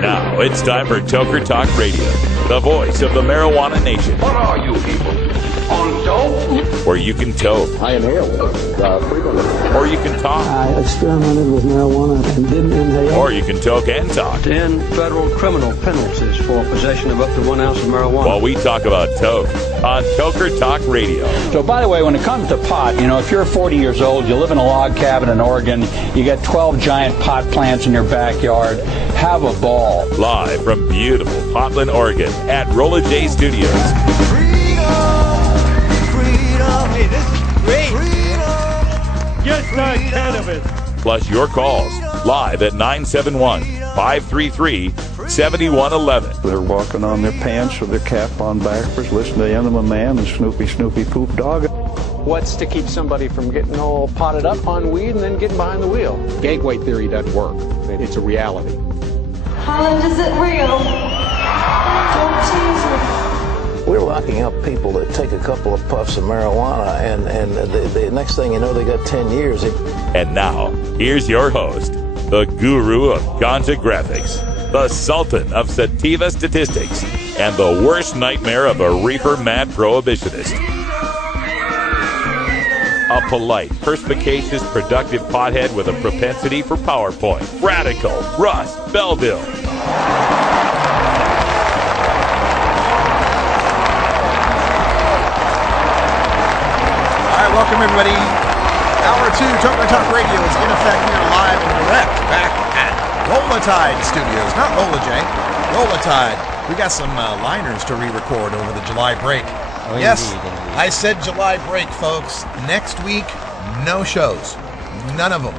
Now it's time for Toker Talk Radio, the voice of the marijuana nation. What are you people? On dope? Where you can toke. I inhale frequently. Or you can talk. I experimented with marijuana and didn't inhale. Or you can toke and talk. 10 federal criminal penalties for possession of up to 1 ounce of marijuana. While we talk about toke on Toker Talk Radio. So, by the way, when it comes to pot, if you're 40 years old, you live in a log cabin in Oregon, you got 12 giant pot plants in your backyard, have a ball. Live from beautiful Portland, Oregon at Rolla J Studios. Hey, this is great. Just like cannabis. Plus your calls live at 971-533-7111. They're walking on their pants with their cap on backwards, listening to Enema Man and Snoopy Poop Dog. What's to keep somebody from getting all potted up on weed and then getting behind the wheel? Gateway theory doesn't work. It's a reality. Holland, is it real? Don't tease me. We're locking up people that take a couple of puffs of marijuana, and the next thing you know, they got 10 years. And now, here's your host, the guru of ganja graphics, the sultan of sativa statistics, and the worst nightmare of a reefer mad prohibitionist. A polite, perspicacious, productive pothead with a propensity for PowerPoint. Radical Russ Belville. Welcome, everybody. Hour 2, Toker Talk Radio is in effect here live and direct back at Rollatide Studios. Not Rolla J, Rollatide. We got some liners to re-record over the July break. Oh, yes, indeed. I said July break, folks. Next week, no shows. None of them.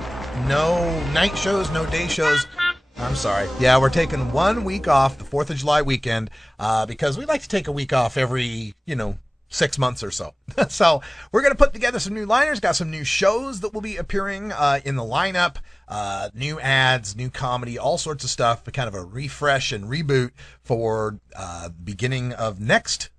No night shows, no day shows. I'm sorry. Yeah, we're taking 1 week off, the 4th of July weekend, because we like to take a week off every, 6 months or so. So we're going to put together some new liners, got some new shows that will be appearing in the lineup, new ads, new comedy, all sorts of stuff, but kind of a refresh and reboot for beginning of next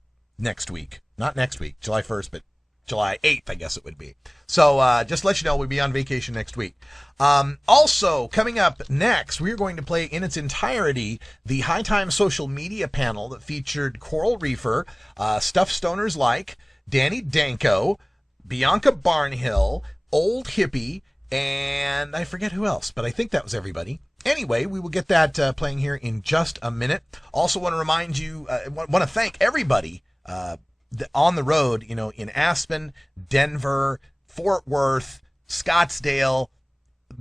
week. Not next week, July 1st, but July 8th, I guess it would be. So just to let you know, we'll be on vacation next week. Also, coming up next, we're going to play in its entirety the High Times social media panel that featured Coral Reefer, Stuff Stoners Like, Danny Danko, Bianca Barnhill, Old Hippie, and I forget who else, but I think that was everybody. Anyway, we will get that playing here in just a minute. Also want to remind you, want to thank everybody on the road, in Aspen, Denver, Fort Worth, Scottsdale,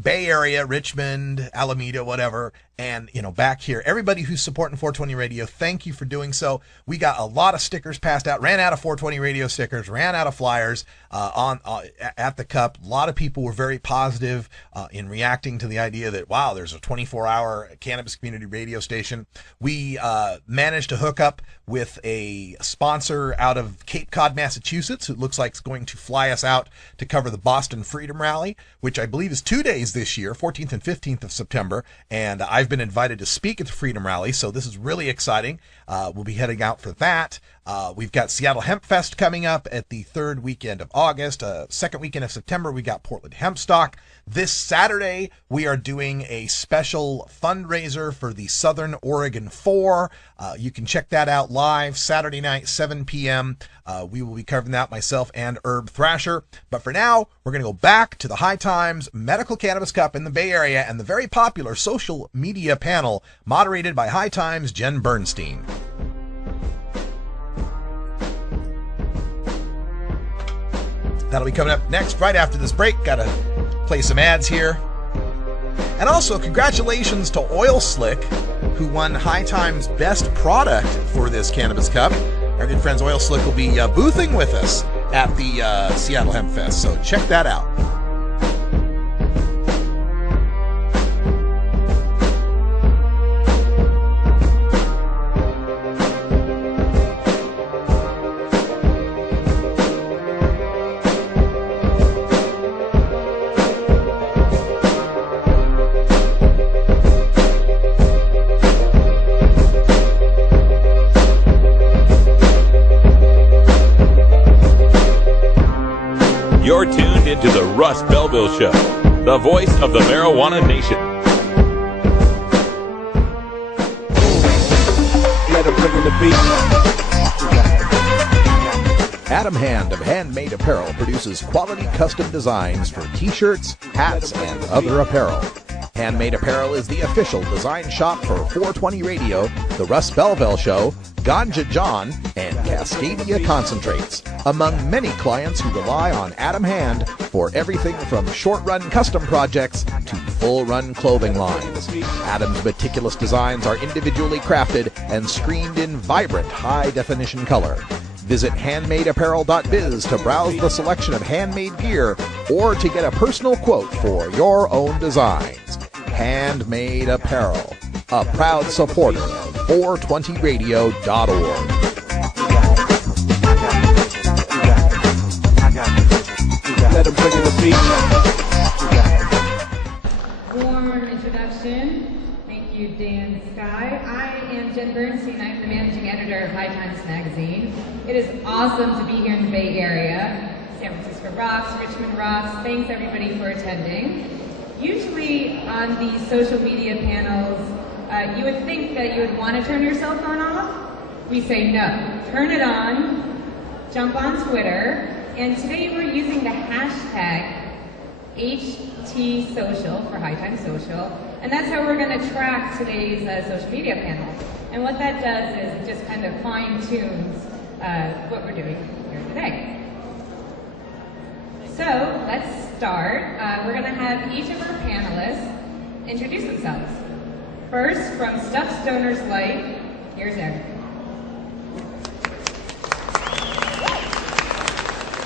Bay Area, Richmond, Alameda, whatever, and, back here. Everybody who's supporting 420 Radio, thank you for doing so. We got a lot of stickers passed out, ran out of 420 Radio stickers, ran out of flyers at the Cup. A lot of people were very positive in reacting to the idea that, wow, there's a 24-hour cannabis community radio station. We managed to hook up with a sponsor out of Cape Cod, Massachusetts, who looks like it's going to fly us out to cover the Boston Freedom Rally, which I believe is 2 days this year, 14th and 15th of September, and I've been invited to speak at the Freedom Rally, so this is really exciting. We'll be heading out for that. We've got Seattle Hemp Fest coming up at the 3rd weekend of August. 2nd weekend of September, we got Portland Hemp Stock. This Saturday, we are doing a special fundraiser for the Southern Oregon 4. You can check that out live Saturday night, 7 p.m. We will be covering that, myself and Herb Thrasher. But for now, we're going to go back to the High Times Medical Cannabis Cup in the Bay Area and the very popular social media panel moderated by High Times' Jen Bernstein. That'll be coming up next, right after this break. Got to play some ads here. And also, congratulations to Oil Slick, who won High Times Best Product for this Cannabis Cup. Our good friends Oil Slick will be boothing with us at the Seattle Hemp Fest, so check that out. You're tuned into the Russ Belville Show, the voice of the marijuana nation. Adam Hand of Handmade Apparel produces quality custom designs for t-shirts, hats, and other apparel. Handmade Apparel is the official design shop for 420 Radio, The Russ Belville Show, Ganja John, and Cascadia Concentrates, among many clients who rely on Adam Hand for everything from short-run custom projects to full-run clothing lines. Adam's meticulous designs are individually crafted and screened in vibrant high-definition color. Visit handmadeapparel.biz to browse the selection of handmade gear or to get a personal quote for your own designs. Handmade Apparel, a proud supporter of 420radio.org. Let them bring in the beat. Warm introduction. Thank you, Dan Sky. I am Jen Bernstein. I'm the managing editor of High Times Magazine. It is awesome to be here in the Bay Area. San Francisco rocks, Richmond rocks. Thanks everybody for attending. Usually on these social media panels, you would think that you would want to turn your cell phone off. We say no. Turn it on, jump on Twitter, and today we're using the hashtag HTSocial for High Times Social, and that's how we're going to track today's social media panel. And what that does is it just kind of fine-tunes what we're doing here today. So let's start. We're going to have each of our panelists introduce themselves. First, from Stuff Stoners Light, here's Eric.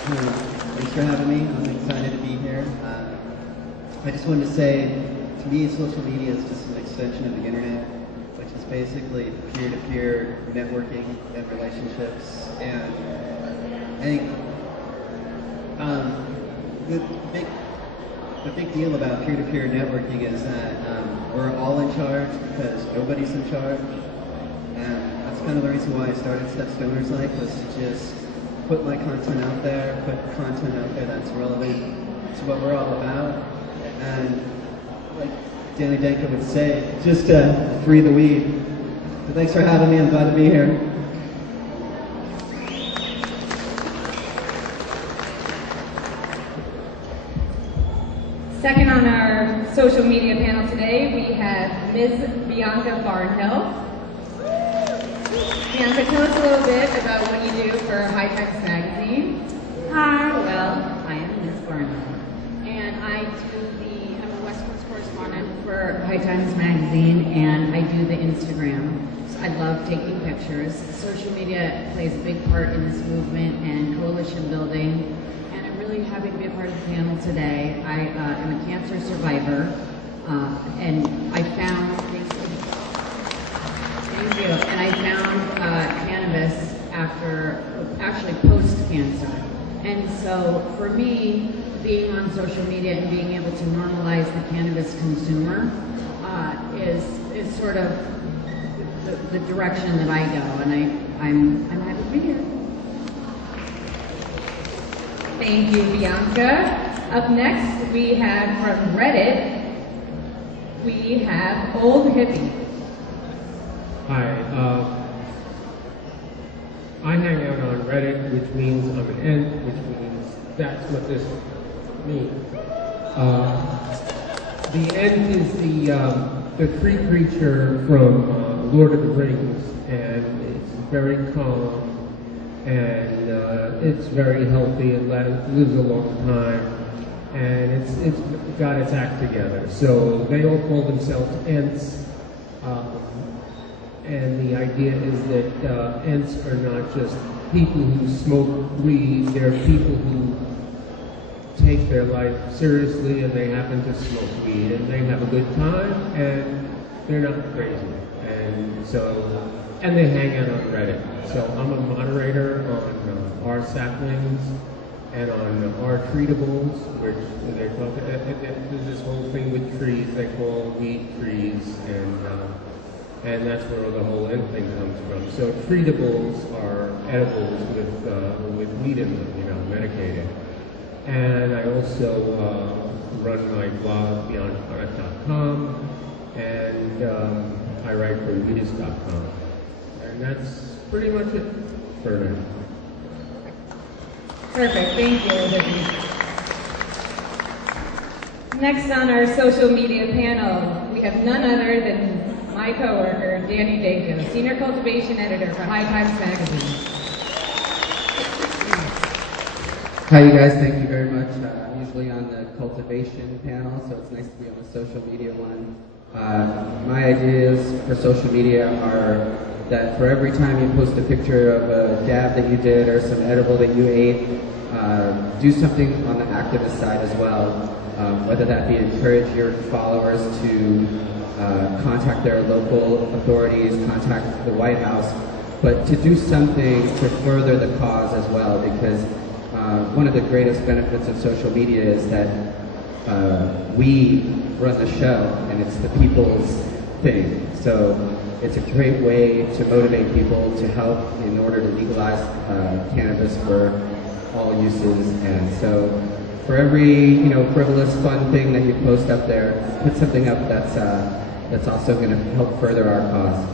Thanks for having me. I'm excited to be here. I just wanted to say, to me, social media is just an extension of the internet, which is basically peer-to-peer networking and relationships. And I think the big deal about peer-to-peer networking is that we're all in charge because nobody's in charge. And that's kind of the reason why I started Stuff Stoners Life, was to just put my content out there, put content out there that's relevant to what we're all about. And like Danny Danko would say, just free the weed. So thanks for having me. I'm glad to be here. Second on our social media panel today, we have Ms. Bianca Barnhill. Bianca, tell us a little bit about what you do for High Times Magazine. Hi. Well, I am Ms. Barnhill, and I'm a West Coast correspondent for High Times Magazine, and I do the Instagram. So I love taking pictures. Social media plays a big part in this movement and coalition building. Really happy to be a part of the panel today. I am a cancer survivor, and I found cannabis actually post-cancer. And so for me, being on social media and being able to normalize the cannabis consumer is sort of the direction that I go, and I'm happy to be here. Thank you, Bianca. Up next, we have from Reddit, we have Old Hippie. Hi, I hang out on Reddit, which means I'm an ent, which means that's what this means. The ent is the tree creature from Lord of the Rings, and it's very calm. And it's very healthy. It lives a long time, and it's got its act together. So they all call themselves Ents, and the idea is that Ents are not just people who smoke weed. They're people who take their life seriously, and they happen to smoke weed, and they have a good time, and they're not crazy. And they hang out on Reddit. So I'm a moderator on R Saplings and on R Treatables, which they talk. There's this whole thing with trees they call weed trees, and that's where the whole end thing comes from. So treatables are edibles with weed in them, medicated. And I also run my blog beyondproduct.com, and I write for Readus.com. And that's pretty much it for now. Perfect, thank you, Hippie. Next on our social media panel, we have none other than my coworker, Danko, Senior Cultivation Editor for High Times Magazine. Hi, you guys. Thank you very much. I'm usually on the cultivation panel, so it's nice to be on the social media one. My ideas for social media are that for every time you post a picture of a dab that you did or some edible that you ate, do something on the activist side as well. Whether that be encourage your followers to contact their local authorities, contact the White House, but to do something to further the cause as well, because one of the greatest benefits of social media is that we run the show and it's the people's thing. So it's a great way to motivate people to help in order to legalize cannabis for all uses. And so for every frivolous fun thing that you post up there, put something up that's also going to help further our cause.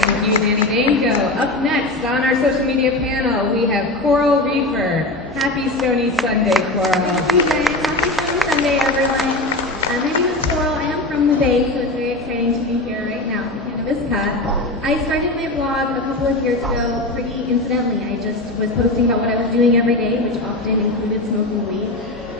Thank you, Danko. Up next on our social media panel, we have Coral Reefer. Happy Stony Sunday, Coral. Thank you, Jen. Happy Stony Sunday, everyone. My name is Coral. I am from the Bay, so it's very exciting to be here right now for Cannabis Cut. I started my blog a couple of years ago pretty incidentally. I just was posting about what I was doing every day, which often included smoking weed.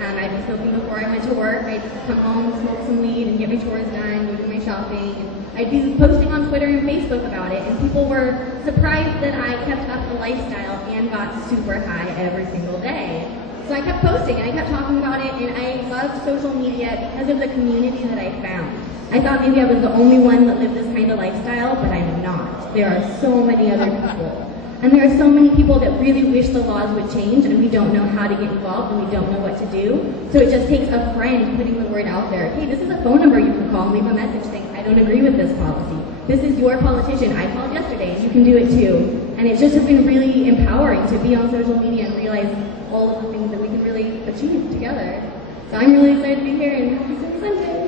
I'd be smoking before I went to work. I'd come home, smoke some weed, and get my chores done, go do my shopping. And I'd be posting on Twitter and Facebook about it, and people were surprised that I kept up the lifestyle and got super high every single day. So I kept posting, and I kept talking about it, and I loved social media because of the community that I found. I thought maybe I was the only one that lived this kind of lifestyle, but I'm not. There are so many other people. And there are so many people that really wish the laws would change, and we don't know how to get involved, and we don't know what to do. So it just takes a friend putting the word out there. Hey, this is a phone number you can call, leave a message saying, I don't agree with this policy. This is your politician. I called yesterday, and you can do it too. And it just has been really empowering to be on social media and realize all of the things that we can really achieve together. So I'm really excited to be here, and happy Sunday.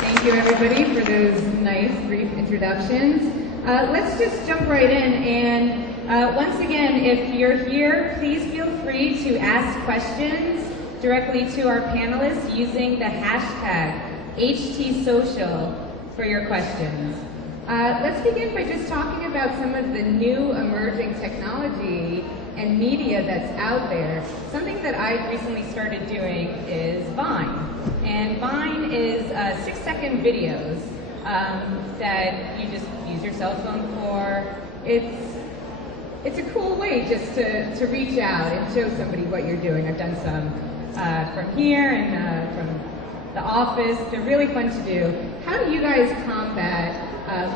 Thank you, everybody, for those nice, brief introductions. Let's just jump right in. And once again, if you're here, please feel free to ask questions directly to our panelists using the hashtag HTSocial for your questions. Let's begin by just talking about some of the new emerging technology and media that's out there. Something that I've recently started doing is Vine. And Vine is 6-second videos that you just use your cell phone for. It's a cool way just to reach out and show somebody what you're doing. I've done some from here and from the office. They're really fun to do. How do you guys combat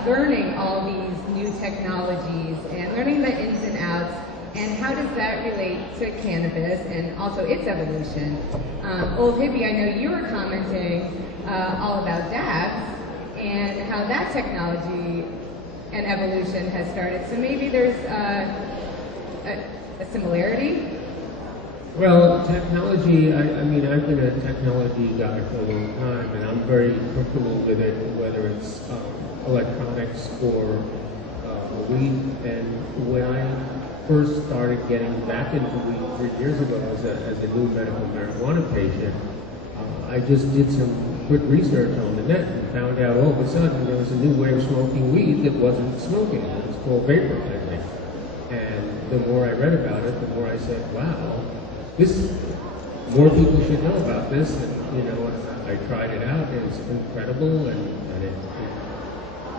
learning all these new technologies and learning the ins and outs? And how does that relate to cannabis and also its evolution? Old Hippie, I know you were commenting all about dabs and how that technology and evolution has started. So maybe there's a similarity? Well, technology, I mean, I've been a technology guy for a long time, and I'm very comfortable with it, whether it's electronics or weed. And when I first started getting back into weed 3 years ago as a new medical marijuana patient, I just did some quick research on the net and found out all of a sudden there was a new way of smoking weed that wasn't smoking. It was called vaporizing. And the more I read about it, the more I said, wow, more people should know about this. And, I tried it out. It was incredible, and it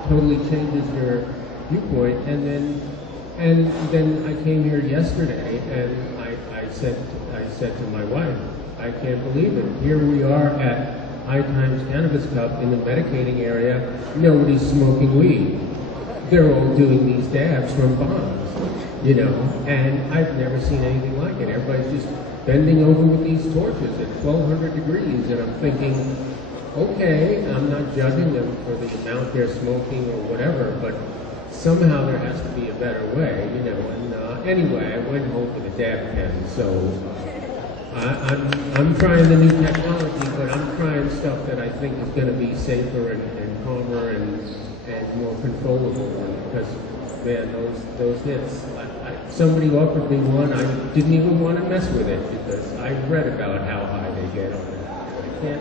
totally changes your viewpoint. And then I came here yesterday, and I said to my wife, I can't believe it. Here we are at High Times Cannabis Cup in the medicating area. Nobody's smoking weed. They're all doing these dabs from bongs, and I've never seen anything like it. Everybody's just bending over with these torches at 1,200 degrees, and I'm thinking, okay, I'm not judging them for the amount they're smoking or whatever, but somehow there has to be a better way, And anyway, I went home with a dab pen, so I'm trying the new technology, but I'm trying stuff that I think is going to be safer and calmer and more controllable. Because man, those hits. Somebody offered me one. I didn't even want to mess with it because I read about how high they get on it.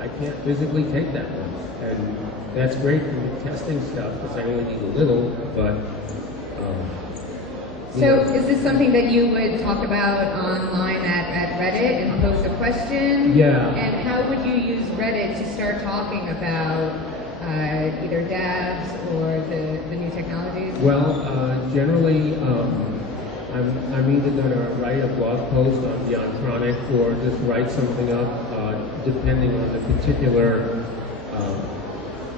I can't physically take that one, and that's great for the testing stuff because I only need a little. But so, is this something that you would talk about online at Reddit and pose a question? Yeah. And how would you use Reddit to start talking about either dabs or the new technologies? Well, generally, I'm either going to write a blog post on Beyond Chronic or just write something up, depending on the particular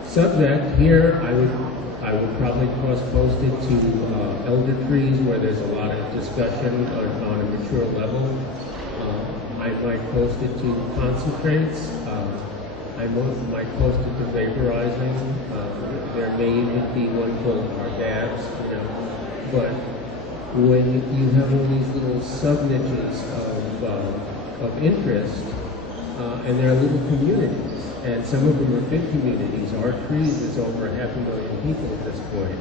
subject. Here, I would probably cross-post it to elder trees, where there's a lot of discussion on a mature level. I might post it to concentrates. I might post it to vaporizing. There may even be one called our dabs, But when you have all these little sub-niches of interest, and they're little communities, and some of them are big communities. Our trees is over 500,000 people at this point.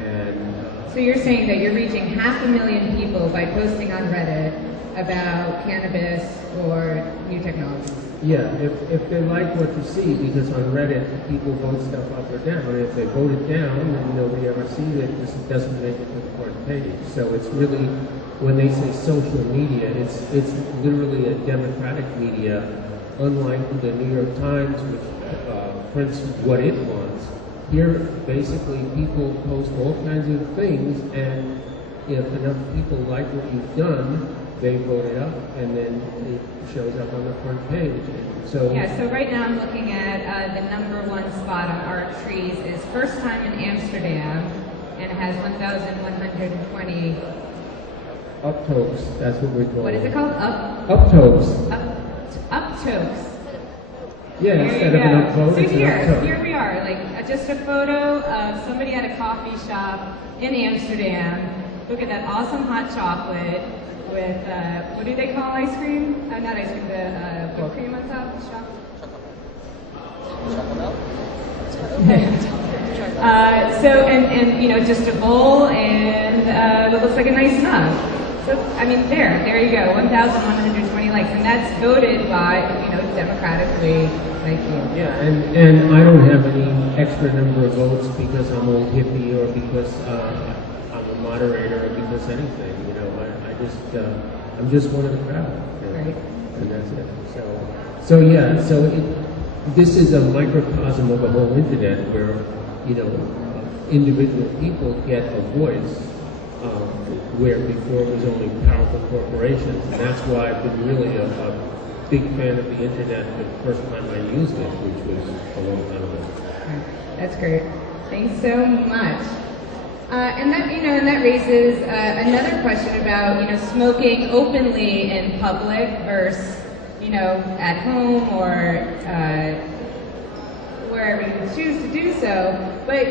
And so you're saying that you're reaching 500,000 people by posting on Reddit about cannabis or new technologies? Yeah, if they like what you see, because on Reddit people vote stuff up or down, and if they vote it down and nobody ever sees it, this doesn't make it to the front page. So it's really, when they say social media, it's literally a democratic media, unlike the New York Times, which prints what it wants. Here, basically, people post all kinds of things, and if enough people like what you've done, they vote it up, and then it shows up on the front page. So yeah. So right now I'm looking at the #1 spot on our trees is First Time in Amsterdam, and it has 1,120 uptokes. That's what we're calling. What is it called? Uptokes. Uptokes. Yeah, instead of an upvote, so it's an uptoke. Here we are, like just a photo of somebody at a coffee shop in Amsterdam. Look at that awesome hot chocolate with, what do they call ice cream? Not ice cream, the whipped cream on top of the chocolate. So, and just a bowl and what looks like a nice mug. So, I mean, there you go, 1,120 likes, and that's voted by, democratically, like you. Yeah, and I don't have any extra number of votes because I'm old hippie or because I'm a moderator or because anything, I'm just one of the crowd. Right. And that's it. So this is a microcosm of the whole internet where, individual people get a voice, where before it was only powerful corporations, and that's why I've been really a big fan of the internet the first time I used it, which was a long time ago. That's great. Thanks so much. And that raises another question about, smoking openly in public versus, at home or wherever you choose to do so. But,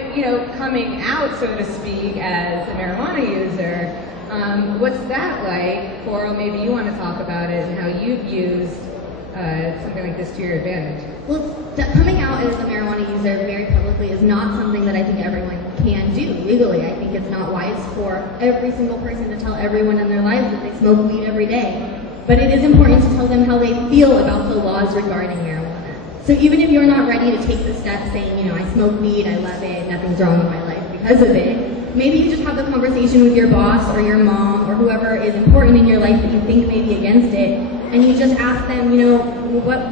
coming out, so to speak, as a marijuana user, what's that like? Coral, maybe you want to talk about it and how you've used something like this to your advantage. Well, coming out as a marijuana user very publicly is not something that I think everyone can do legally. I think it's not wise for every single person to tell everyone in their lives that they smoke weed every day. But it is important to tell them how they feel about the laws regarding marijuana. So even if you're not ready to take the step saying, I smoke weed, I love it, nothing's wrong with my life because of it, maybe you just have the conversation with your boss or your mom or whoever is important in your life that you think may be against it, and you just ask them,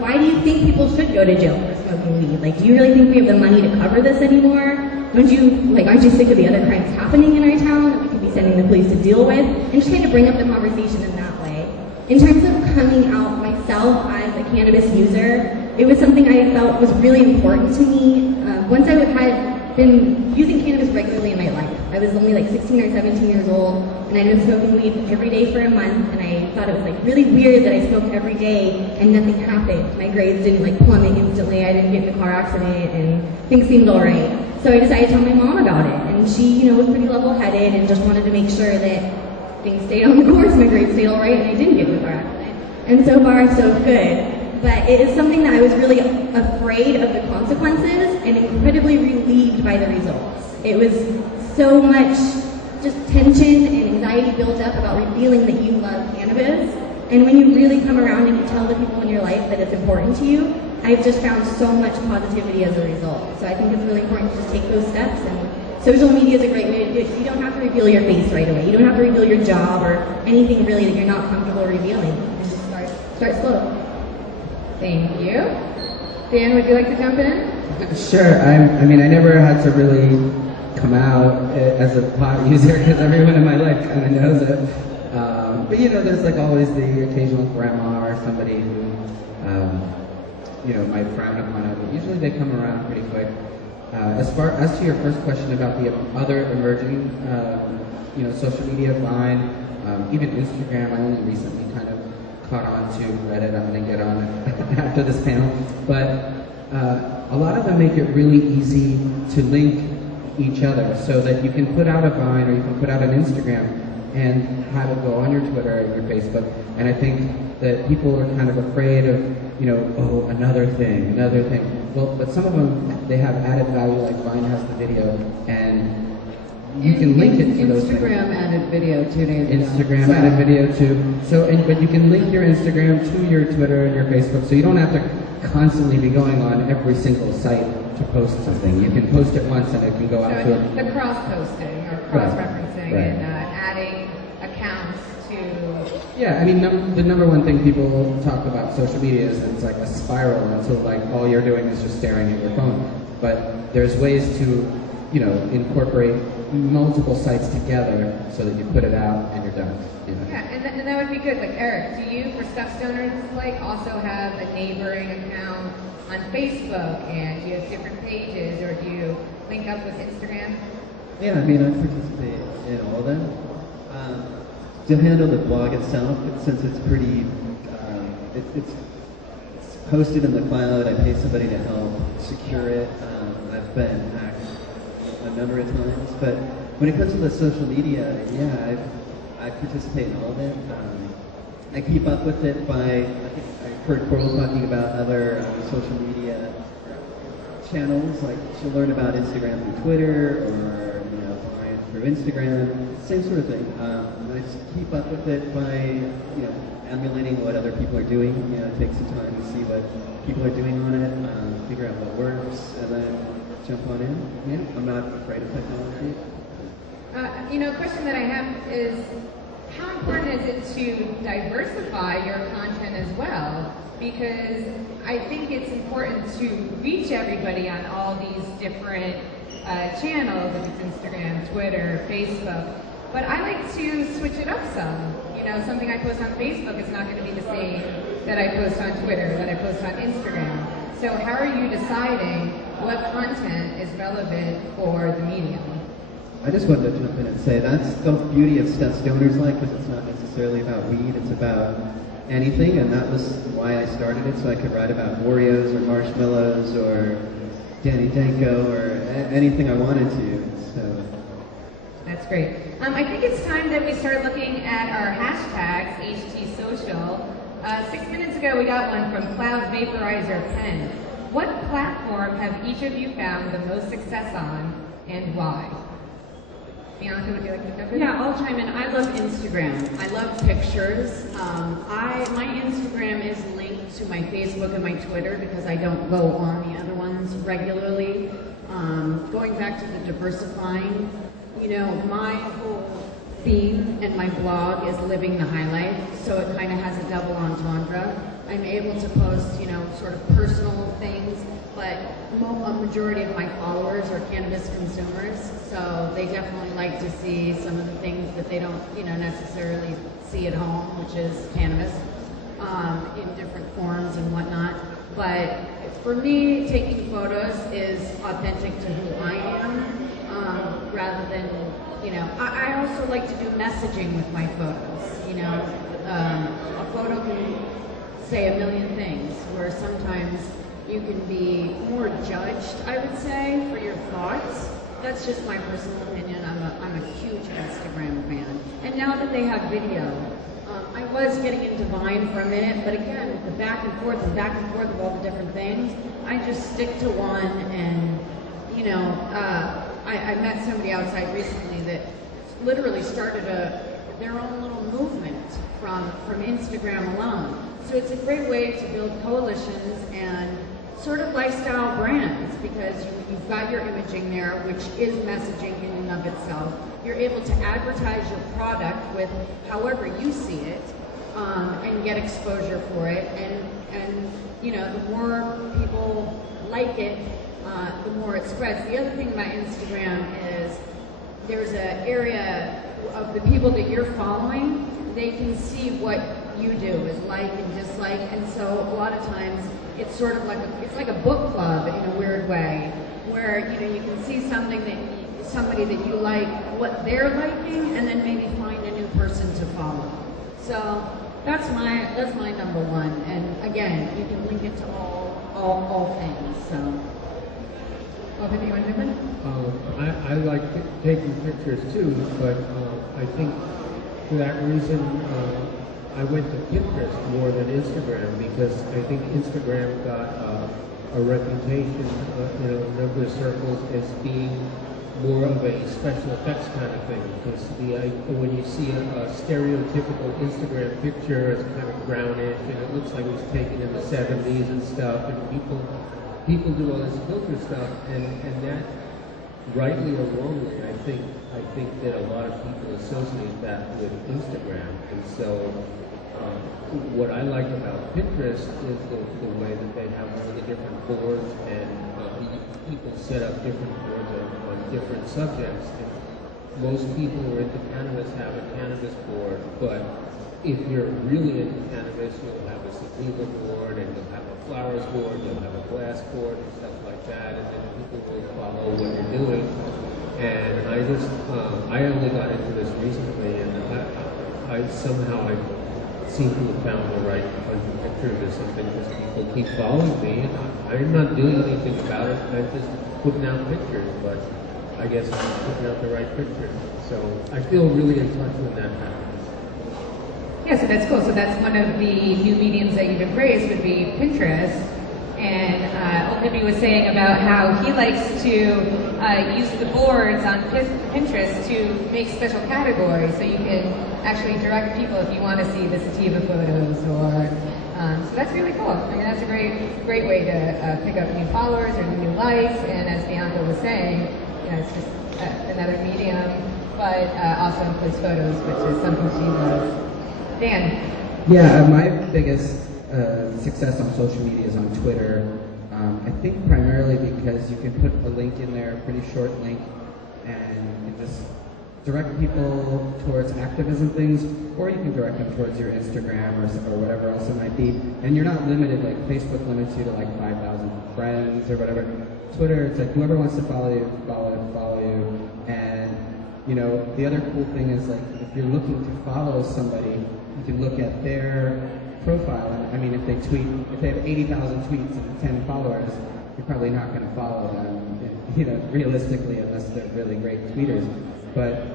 why do you think people should go to jail for smoking weed? Like, do you really think we have the money to cover this anymore? Aren't you sick of the other crimes happening in our town that we could be sending the police to deal with? And just kind of bring up the conversation in that way. In terms of coming out myself as a cannabis user, it was something I felt was really important to me. Once I had been using cannabis regularly in my life, I was only like 16 or 17 years old, and I'd been smoking weed every day for a month, and I thought it was really weird that I smoked every day and nothing happened. My grades didn't plummet instantly, I didn't get in a car accident, and things seemed alright. So I decided to tell my mom about it, and she, was pretty level-headed and just wanted to make sure that things stayed on the course, my grades stayed alright, and I didn't get in a car accident. And so far, so good. But it is something that I was really afraid of the consequences and incredibly relieved by the results. It was so much just tension and anxiety built up about revealing that you love cannabis. And when you really come around and you tell the people in your life that it's important to you, I've just found so much positivity as a result. So I think it's really important to just take those steps, and social media is a great way to do it. You don't have to reveal your face right away. You don't have to reveal your job or anything really that you're not comfortable revealing. And just start slow. Thank you. Dan, would you like to jump in? Sure. I mean, I never had to really come out as a pot user because everyone in my life kind of knows it. But you know, there's like always the occasional grandma or somebody who, you know, might frown upon it. But usually they come around pretty quick. As far as to your first question about the other emerging, you know, social media, Vine, even Instagram, I only recently kind of caught on to Reddit. I'm going to get on it after this panel. But a lot of them make it really easy to link each other so that you can put out a Vine or you can put out an Instagram and have it go on your Twitter or your Facebook. And I think that people are kind of afraid of, you know, oh, another thing. Well, but some of them, they have added value, like Vine has the video, and you can link it to those things. Instagram added video 2 days ago. Instagram added video too. So, but you can link your Instagram to your Twitter and your Facebook, so you don't have to constantly be going on every single site to post something. You can post it once and it can go out to it. The cross-posting or cross-referencing and adding accounts to... Yeah, I mean, the number one thing people talk about social media is it's like a spiral until like all you're doing is just staring at your phone. But there's ways to, you know, incorporate multiple sites together so that you put it out and you're done. You know? Yeah, and that would be good. Like, Eric, do you, for Stuff Stoners, like, also have a neighboring account on Facebook, and do you have different pages, or do you link up with Instagram? Yeah, I mean, I participate in all of them. To handle the blog itself, since it's pretty, it's hosted in the cloud, I pay somebody to help secure it. I've been hacked a number of times, but when it comes to the social media, yeah, I participate in all of it. I keep up with it by, I think I heard Coral talking about other social media channels, like she'll learn about Instagram through Twitter, or, you know, Vine through Instagram, same sort of thing. I just keep up with it by, you know, emulating what other people are doing, you know, take some time to see what people are doing on it, figure out what works, and then jump on in. Yeah, I'm not afraid of technology. You know, a question that I have is, how important is it to diversify your content as well? Because I think it's important to reach everybody on all these different channels, if it's Instagram, Twitter, Facebook. But I like to switch it up some. You know, something I post on Facebook is not going to be the same that I post on Twitter, that I post on Instagram. So how are you deciding what content is relevant for the medium? I just wanted to jump in and say that's the beauty of Stuff Stoners Like, because it's not necessarily about weed, it's about anything, and that was why I started it, so I could write about Oreos or marshmallows or Danko or anything I wanted to. So that's great. I think it's time that we start looking at our hashtags, HT Social. 6 minutes ago, we got one from Cloud Vaporizer Pen. What platform have each of you found the most success on, and why? Bianca, would you like to jump in? Yeah, I'll chime in. I love Instagram. I love pictures. My Instagram is linked to my Facebook and my Twitter because I don't go on the other ones regularly. Going back to the diversifying, you know, my whole theme and my blog is living the high life, so it kind of has a double entendre. I'm able to post, you know, sort of personal things, but a majority of my followers are cannabis consumers, so they definitely like to see some of the things that they don't, you know, necessarily see at home, which is cannabis, in different forms and whatnot. But for me, taking photos is authentic to who I am, rather than, you know, I also like to do messaging with my photos, you know. A photo can say a million things, where sometimes you can be more judged, I would say, for your thoughts that's just my personal opinion. I'm a huge Instagram fan. And now that they have video, I was getting into Vine for a minute, but again, the back and forth of all the different things, I just stick to one. And you know, I met somebody outside recently that literally started their own little movement from Instagram alone. So it's a great way to build coalitions and sort of lifestyle brands, because you've got your imaging there, which is messaging in and of itself. You're able to advertise your product with however you see it, and get exposure for it. And you know, the more people like it, the more it spreads. The other thing about Instagram is there's an area of the people that you're following. They can see what you do is like and dislike, and so a lot of times it's sort of like a book club in a weird way, where you know, you can see something that somebody that you like, what they're liking, and then maybe find a new person to follow. So that's my number one. And again, you can link it to all things. So. Hippie, you want to jump in? I like taking pictures too, but I think for that reason I went to Pinterest more than Instagram, because I think Instagram got a reputation in a number of circles as being more of a special effects kind of thing. Because when you see a stereotypical Instagram picture, it's kind of brownish and it looks like it was taken in the 70s and stuff, and people do all this filter stuff, and that, rightly or wrongly, I think that a lot of people associate that with Instagram. And so what I like about Pinterest is the way that they have all the different boards, and people set up different boards on different subjects. And most people who are into cannabis have a cannabis board, but if you're really into cannabis, you'll have a sativa board, and you'll have a flowers board, you'll have a glass board, and stuff like that, and then people will follow what you're doing. And I only got into this recently, and I somehow seem to have found the right bunch of pictures or something, because people keep following me, and I'm not doing anything about it, I'm just putting out pictures, but I guess I'm putting out the right pictures. So I feel really in touch when that happens. Yeah, so that's cool. So that's one of the new mediums that you've embraced would be Pinterest. And old Hippie was saying about how he likes to use the boards on Pinterest to make special categories, so you can actually direct people if you want to see the sativa photos, or so that's really cool. I mean, that's a great way to pick up new followers or new likes. And as Bianca was saying, you know, it's just another medium, but also includes photos, which is something she loves. Dan? Yeah, my biggest success on social media is on Twitter. I think primarily because you can put a link in there, a pretty short link, and you just direct people towards activism things, or you can direct them towards your Instagram or whatever else it might be. And you're not limited, like Facebook limits you to like 5,000 friends or whatever. Twitter, it's like whoever wants to follow you. And you know, the other cool thing is, like, if you're looking to follow somebody, you can look at their profile. I mean, if they have 80,000 tweets and 10 followers, you're probably not going to follow them, you know, realistically, unless they're really great tweeters. But,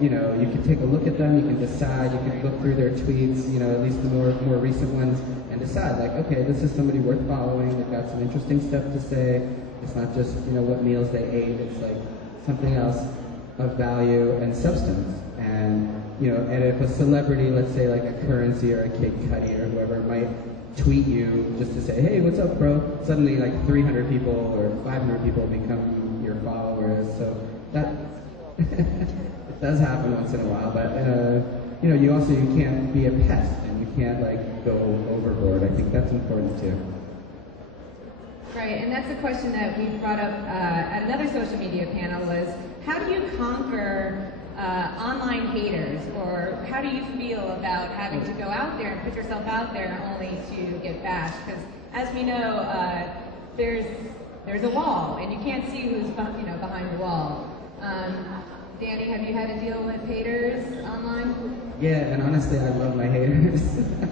you know, you can take a look at them, you can decide, you can look through their tweets, you know, at least the more recent ones, and decide, like, okay, this is somebody worth following, they've got some interesting stuff to say. It's not just, you know, what meals they ate, it's like something else of value and substance. And, you know, and if a celebrity, let's say like a Currency or a Kid Cudi or whoever, might tweet you just to say, hey, what's up, bro? Suddenly like 300 people or 500 people become your followers. So that it does happen once in a while, but you know, you can't be a pest, and you can't like go overboard. I think that's important too. Right, and that's a question that we brought up at another social media panel, was how do you conquer online haters, or how do you feel about having to go out there and put yourself out there only to get bashed? Because as we know, there's a wall, and you can't see who's behind the wall. Danny, have you had to deal with haters online? Yeah, and honestly, I love my haters.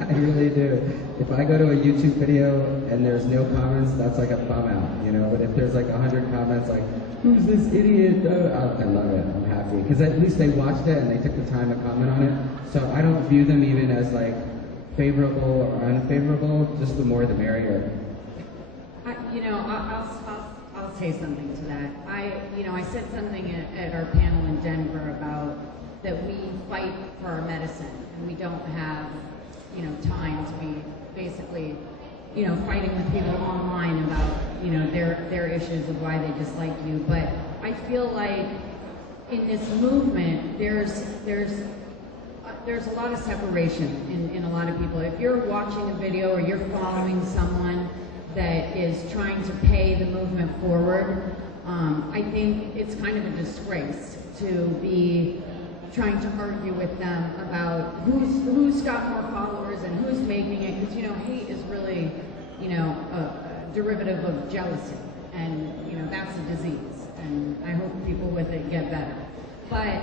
I really do. If I go to a YouTube video and there's no comments, that's like a bum out, you know. But if there's like 100 comments, everyone's like, who's this idiot? I love it. I'm happy. Because at least they watched it and they took the time to comment on it. So I don't view them even as like favorable or unfavorable, just the more the merrier. I'll say something to that. I said something at our panel in Denver about that we fight for our medicine and we don't have, time to be basically, fighting with people online about, their issues of why they dislike you. But I feel like in this movement, there's a lot of separation in a lot of people. If you're watching a video or you're following someone that is trying to pay the movement forward, I think it's kind of a disgrace to be trying to argue with them about who's got more followers and who's making it, because hate is really a derivative of jealousy, and that's a disease, and I hope people with it get better. But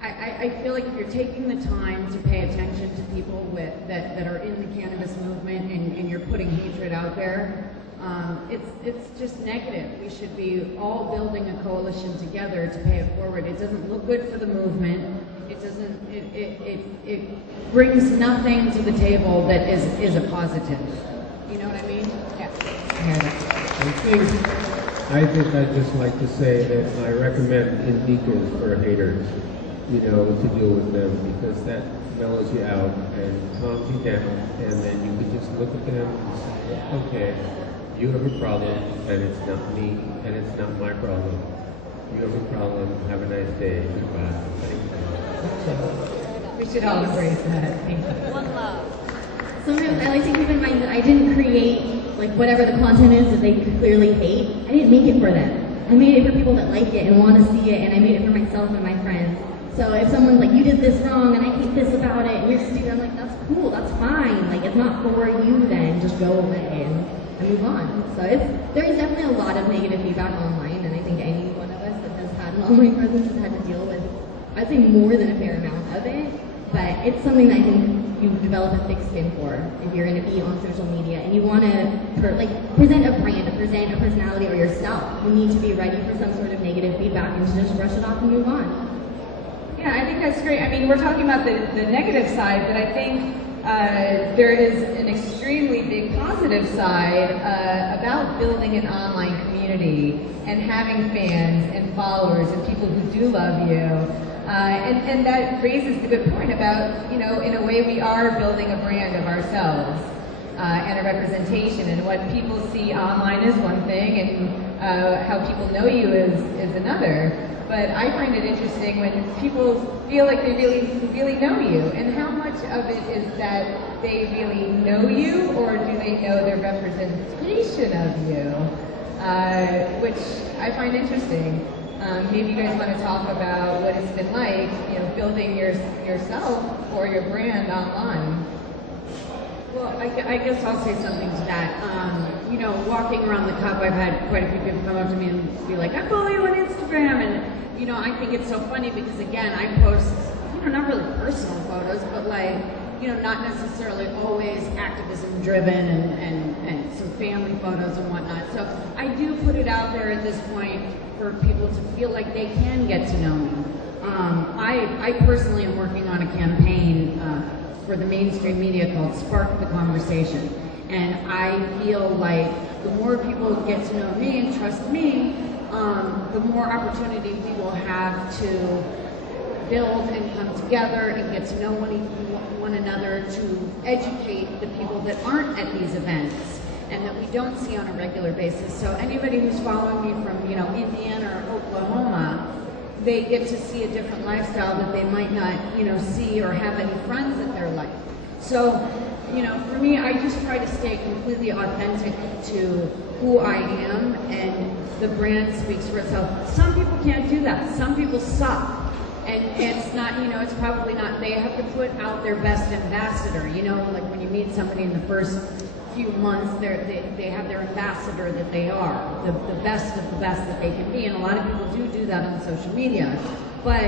I feel like if you're taking the time to pay attention to people that are in the cannabis movement and you're putting hatred out there, it's just negative. We should be all building a coalition together to pay it forward. It doesn't look good for the movement. It doesn't. It brings nothing to the table that is a positive. You know what I mean? Yeah. I think I'd just like to say that I recommend Indicas for haters, to deal with them, because that mellows you out and calms you down, and then you can just look at them and say, okay, you have a problem, and it's not me, and it's not my problem. You have a problem, have a nice day, goodbye. We should all embrace that. Thank you. One love. Sometimes I like to keep in mind that I didn't create whatever the content is that they clearly hate. I didn't make it for them. I made it for people that like it and want to see it, and I made it for myself and my friends. So if someone's like, you did this wrong and I hate this about it and you're stupid, I'm like, that's cool, that's fine. It's not for you then, just go away and move on. So there is definitely a lot of negative feedback online, and I think any one of us that has had an online presence has had to deal with, I'd say, more than a fair amount of it. But it's something that I think you develop a thick skin for if you're going to be on social media and you want to present a brand, present a personality or yourself. You need to be ready for some sort of negative feedback and to just brush it off and move on. Yeah, I think that's great. I mean, we're talking about the negative side, but I think there is an extremely big positive side about building an online community and having fans and followers and people who do love you. And that raises the good point about, in a way we are building a brand of ourselves and a representation. And what people see online is one thing, and how people know you is another. But I find it interesting when people feel like they really know you, and how much of it is that they really know you, or do they know their representation of you, which I find interesting. Maybe you guys want to talk about what it's been like, building yourself or your brand online. Well, I guess I'll say something to that. Walking around the cup, I've had quite a few people come up to me and be like, I follow you on Instagram, and I think it's so funny because, again, I post, not really personal photos, but not necessarily always activism driven and some family photos and whatnot. So I do put it out there at this point for people to feel like they can get to know me. I personally am working on a campaign for the mainstream media called Spark the Conversation. And I feel like the more people get to know me and trust me, the more opportunity we will have to build and come together and get to know one another, to educate the people that aren't at these events and that we don't see on a regular basis. So anybody who's following me from, Indiana or Oklahoma, they get to see a different lifestyle that they might not, see or have any friends that they're like. So, for me, I just try to stay completely authentic to who I am, and the brand speaks for itself. Some people can't do that. Some people suck. And it's not, it's probably not, they have to put out their best ambassador, like when you meet somebody in the first few months, they have their ambassador that they are, the best of the best that they can be, and a lot of people do that on social media. But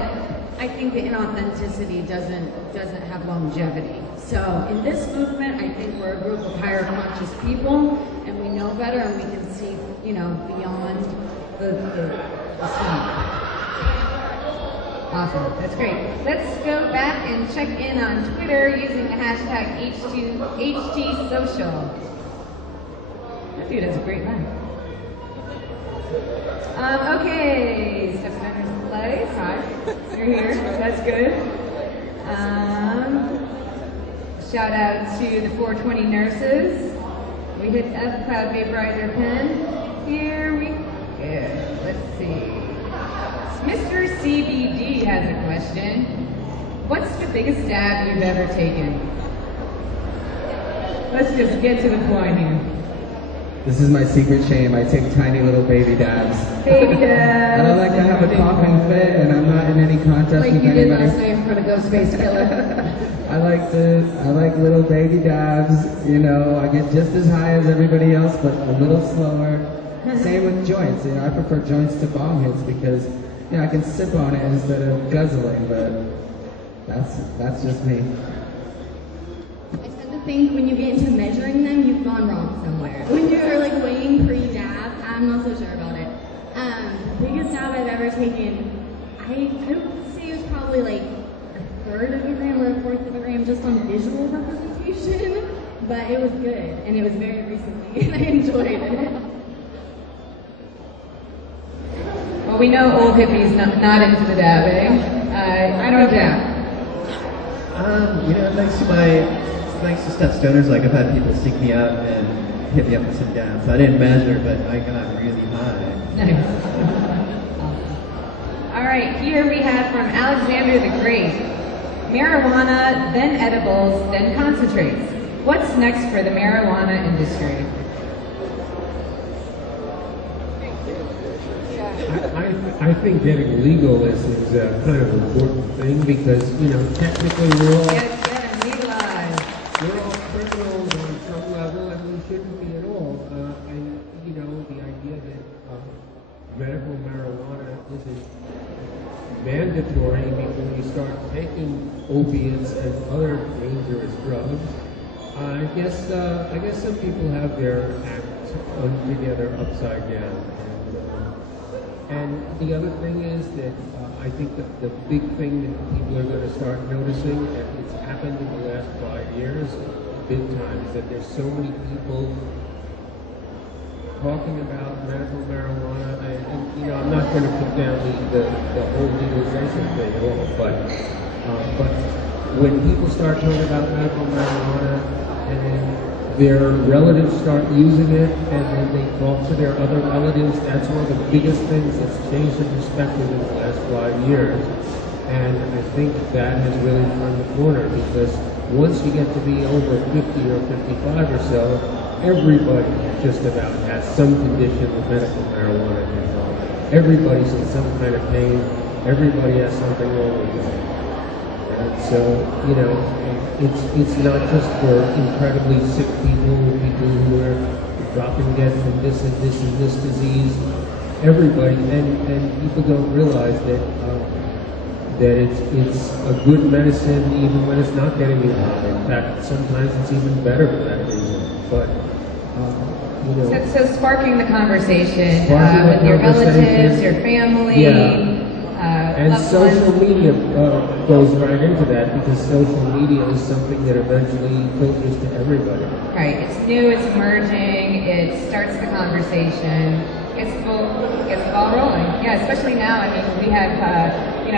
I think the inauthenticity doesn't have longevity. So in this movement, I think we're a group of higher conscious people, and we know better, and we can see, beyond the smoke. Awesome, that's great. Let's go back and check in on Twitter using the hashtag HTSocial. That dude has a great run. Okay, Step Stoners in place. Hi, you're here. That's good. Shout out to the 420 nurses. We hit F Cloud Vaporizer Pen. Here we go. Let's see. Mr. CBD has a question. What's the biggest dab you've ever taken? Let's just get to the point here. This is my secret shame. I take tiny little baby dabs. Baby dabs. I don't like to have a coughing fit, and I'm not in any contest like with you did anybody. last night for the Ghostface Killer. I like little baby dabs. I get just as high as everybody else, but a little slower. Same with joints. I prefer joints to bong hits because I can sip on it instead of guzzling. But that's just me. I tend to think when you get into measuring them, you've gone wrong somewhere. When you're like weighing pre-dab, I'm not so sure about it. Biggest dab I've ever taken, I would say it was probably like a third of a gram or a fourth of a gram just on visual representation, but it was good and it was very recently and I enjoyed it. Well, we know old hippies not into the dabbing. I don't dab. Thanks to Step Stoners, I've had people seek me out and hit me up with some dabs. I didn't measure, but I got really high. Nice. All right, here we have from Alexander the Great. Marijuana, then edibles, then concentrates. What's next for the marijuana industry? I think getting legal is kind of an important thing because, technically we're all criminals on some level and we shouldn't be at all. The idea that medical marijuana isn't mandatory before you start taking opiates and other dangerous drugs. I guess some people have their act together upside down. And the other thing is that I think that the big thing that people are going to start noticing, and it's happened in the last 5 years, big time, is that there's so many people talking about medical marijuana, and I'm not going to put down the whole legalization thing at all, but when people start talking about medical marijuana, and then their relatives start using it, and then they talk to their other relatives, that's one of the biggest things that's changed the perspective in the last 5 years. And I think that has really turned the corner because once you get to be over 50 or 55 or so, everybody just about has some condition with medical marijuana involved. Everybody's in some kind of pain. Everybody has something wrong with them. And so, it's not just for incredibly sick people who are dropping dead from this and this and this disease. Everybody, and people don't realize that it's a good medicine even when it's not getting you high. In fact, sometimes it's even better for that reason. But So sparking the conversation with your relatives, your family. And social media goes right into that because social media is something that eventually filters to everybody. Right. It's new. It's emerging. It starts the conversation. Gets the ball rolling. Yeah. Especially now. I mean, we have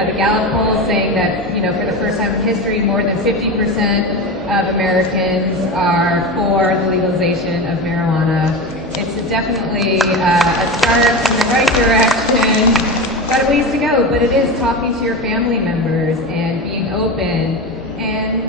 the Gallup poll saying that for the first time in history, more than 50% of Americans are for the legalization of marijuana. It's definitely a start in the right direction. Got a ways to go, but it is talking to your family members and being open, and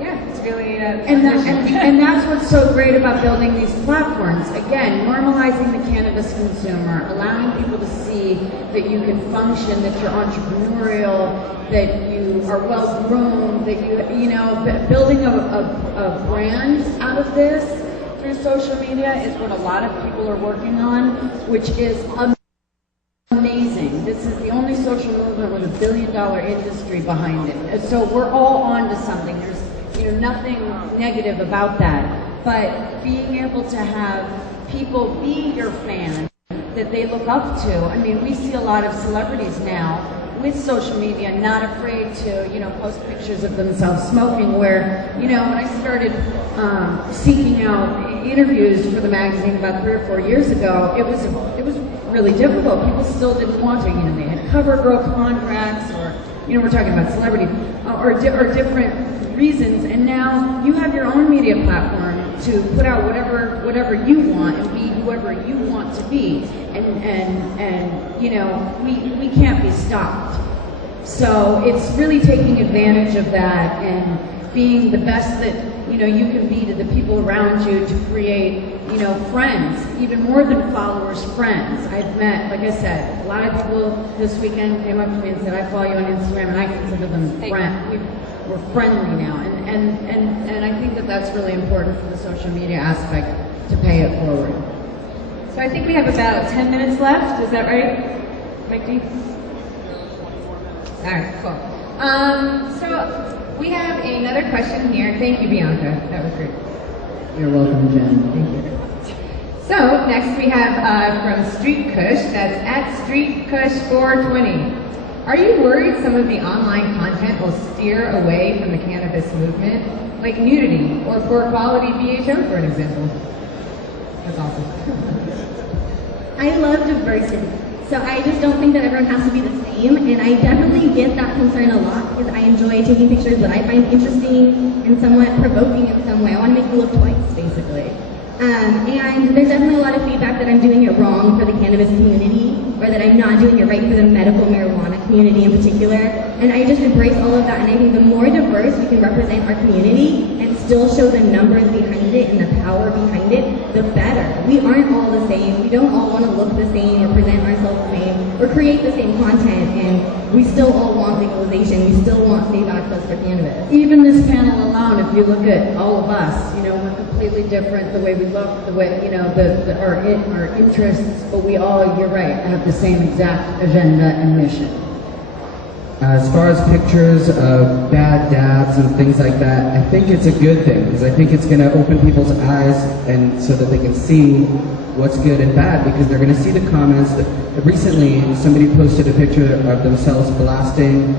it's really and that's what's so great about building these platforms. Again, normalizing the cannabis consumer, allowing people to see that you can function, that you're entrepreneurial, that you are well grown, that building a brand out of this through social media is what a lot of people are working on, which is amazing. This is the only social movement with $1 billion industry behind it. So we're all on to something. There's nothing negative about that. But being able to have people be your fan that they look up to. I mean, we see a lot of celebrities now with social media not afraid to, post pictures of themselves smoking, where, when I started seeking out interviews for the magazine about 3 or 4 years ago, it was really difficult. People still didn't want to, they had cover girl contracts, or, we're talking about celebrity, or different reasons, and now you have your own media platform to put out whatever you want and be whoever you want to be, and we can't be stopped. So it's really taking advantage of that and being the best that you can be to the people around you to create friends, even more than followers, friends. I've met, like I said, a lot of people this weekend came up to me and said, I follow you on Instagram, and I consider them friends. We're friendly now, and I think that that's really important for the social media aspect to pay it forward. So I think we have about 10 minutes left. Is that right, Mike D? All right, cool. So we have another question here. Thank you, Bianca. That was great. You're welcome, Jen. Thank you. So next we have from Street Kush. That's at Street Kush 420. Are you worried some of the online content will steer away from the cannabis movement, like nudity or poor quality BHO, for an example? That's awesome. I love diversity, so I just don't think that everyone has to be the same, and I definitely get that concern a lot because I enjoy taking pictures that I find interesting and somewhat provoking in some way. I want to make you look twice, basically. And there's definitely a lot of feedback that I'm doing it wrong for the cannabis community, or that I'm not doing it right for the medical marijuana community in particular. And I just embrace all of that, and I think the more diverse we can represent our community and still show the numbers behind it and the power behind it, the better. We aren't all the same. We don't all want to look the same or present ourselves the same or create the same content, and we still all want legalization. We still want safe access for cannabis. Even this panel alone, if you look at all of us, we're completely different, the way we look, the way, our interests, but we all, you're right, have the same exact agenda and mission. As far as pictures of bad dabs and things like that, I think it's a good thing, because I think it's going to open people's eyes and so that they can see what's good and bad, because they're going to see the comments. Recently, somebody posted a picture of themselves blasting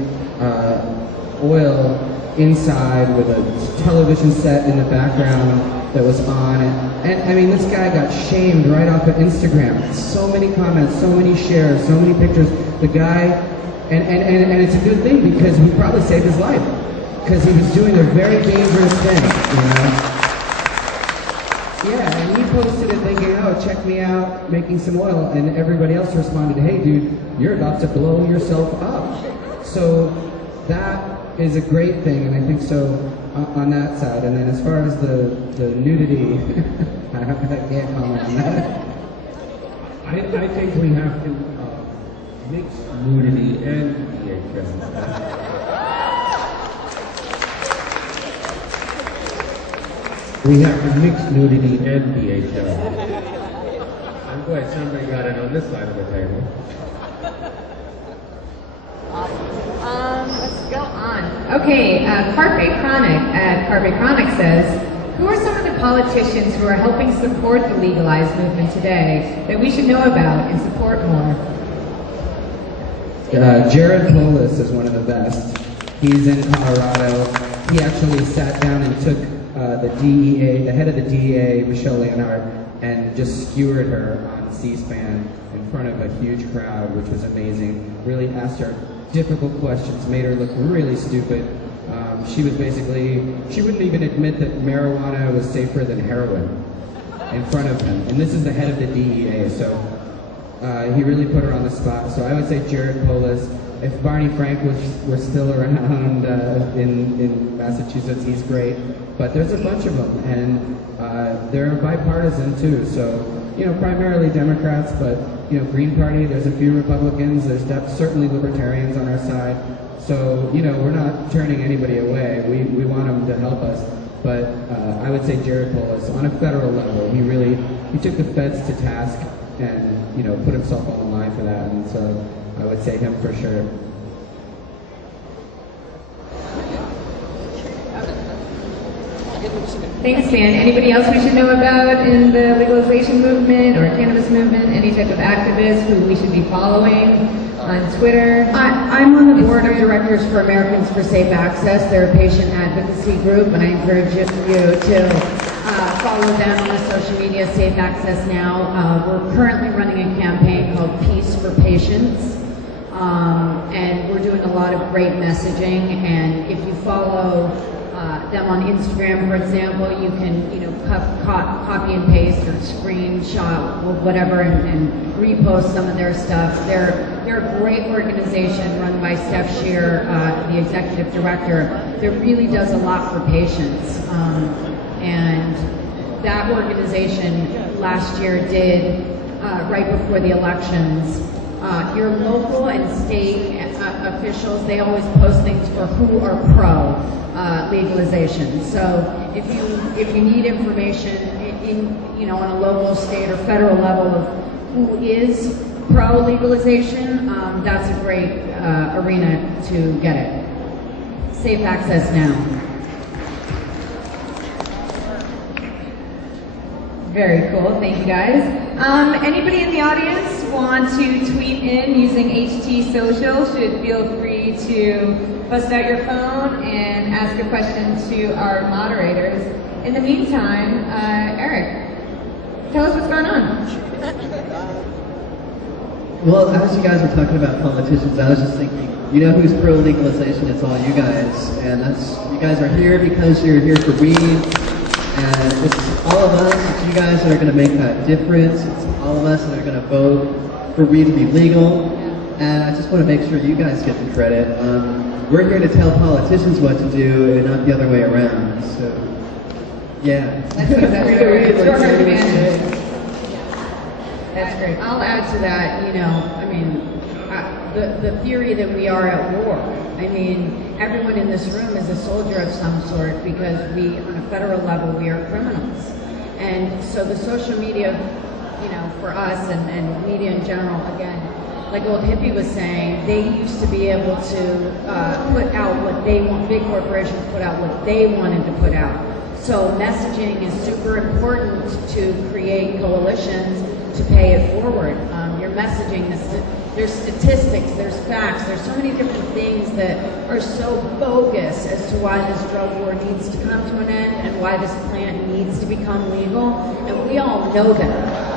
oil inside with a television set in the background that was on it. And I mean, this guy got shamed right off of Instagram. So many comments, so many shares, so many pictures. The guy, and it's a good thing because we probably saved his life because he was doing a very dangerous thing, Yeah, and he posted it thinking, oh, check me out, making some oil, and everybody else responded, hey dude, you're about to blow yourself up. So that is a great thing, and I think so on that side. And then as far as the nudity, I can't comment on that. I think we have to mix nudity and BHO. We have to mix nudity and BHO. I'm glad somebody got it on this side of the table. Let's go on. Okay, Carpe Chronic says, who are some of the politicians who are helping support the legalized movement today that we should know about and support more? Jared Polis is one of the best. He's in Colorado. He actually sat down and took the DEA, the head of the DEA, Michelle Leonard, and just skewered her on C-SPAN in front of a huge crowd, which was amazing. Really asked her difficult questions, made her look really stupid. She was basically, she wouldn't even admit that marijuana was safer than heroin in front of him. And this is the head of the DEA, so he really put her on the spot. So I would say Jared Polis. If Barney Frank were still around in Massachusetts, he's great. But there's a bunch of them, and they're bipartisan too. So, primarily Democrats, but Green Party, there's a few Republicans, there's certainly libertarians on our side. So, we're not turning anybody away. We want them to help us. But I would say Jared Polis, on a federal level, he took the feds to task and, put himself on the line for that. And so I would say him for sure. Thanks, Dan. Anybody else we should know about in the legalization movement or cannabis movement? Any type of activist who we should be following on Twitter? I'm on the board of directors for Americans for Safe Access. They're a patient advocacy group, and I encourage you to follow them on the social media, Safe Access Now. We're currently running a campaign called Peace for Patients, and we're doing a lot of great messaging. And if you follow them on Instagram, for example, you can copy and paste or screenshot or whatever and repost some of their stuff. They're a great organization run by Steph Shear, the executive director, that really does a lot for patients. And that organization last year did, right before the elections, your local and state officials, they always post things for who are pro legalization. So if you need information on a local, state, or federal level of who is pro legalization, that's a great arena to get it. Safe Access Now. Very cool, thank you guys. Anybody in the audience want to tweet in using HT Social should feel free to bust out your phone and ask a question to our moderators. In the meantime, Eric, tell us what's going on. Well, as you guys were talking about politicians, I was just thinking, you know who's pro-legalization? It's all you guys. And you guys are here because you're here for weed. And it's all of us, it's you guys that are going to make that difference. It's all of us that are going to vote for weed to be legal. And I just want to make sure you guys get the credit. We're here to tell politicians what to do and not the other way around. So, yeah. That's great. I'll add to that, the theory that we are at war. I mean, everyone in this room is a soldier of some sort because we, on a federal level, we are criminals. And so the social media, for us and media in general, again, like old Hippie was saying, they used to be able to put out what they want, big corporations put out what they wanted to put out. So messaging is super important to create coalitions to pay it forward. Your messaging, there's statistics, there's facts, there's so many different things that are so bogus as to why this drug war needs to come to an end and why this plant needs to become legal, and we all know that.